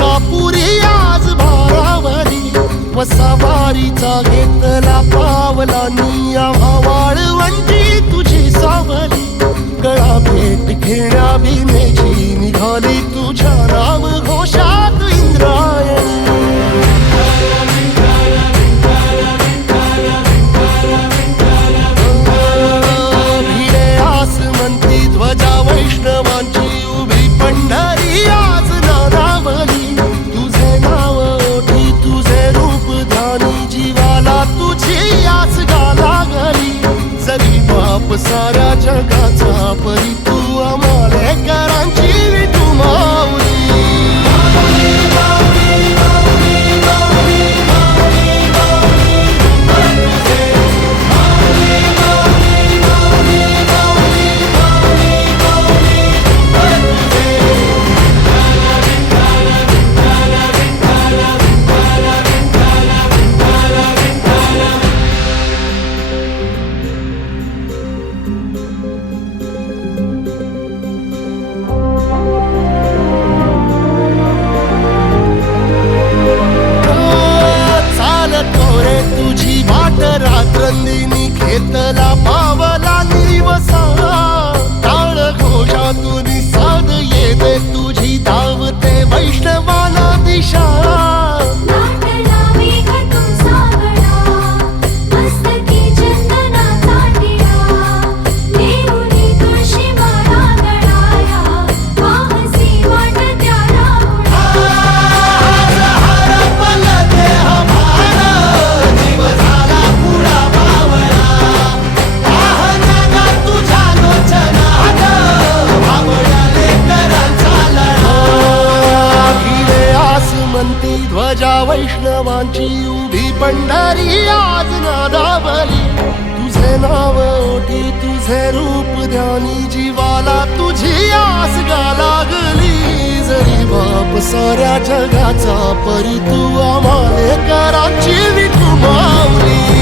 मलकापुरी आज भारावरी वसावारीचा घेतला पावला निया वाळवंटी तुझी सावली गळा भेट घेण्या भिनेची निघाली तुझ्या नाम घोषात इंद्रायणी भिडे आसमंती ध्वजा वैष्णवांची उभी पंढरी आज नादावली तुझे नाव ओठी तुझे रूप ध्यानी जीवाला तुझी आस गाला गली जरी बाप साऱ्या जगाचा परी तू आमालेकरांची विठू माऊली तुझी वाट रात्रंदिनी घेतला पावला निवसा टाळ घोषातून साध येते तुझी धावते वैष्णवाला दिशा ध्वजा वैष्णवांची उभी पंढरी आज नादावली तुझे नाव ओठी तुझे रूप ध्यानी जीवाला तुझी आस गा लागली जरी बाप साऱ्या जगाचा परी तू आमालेकरांची विठू माऊली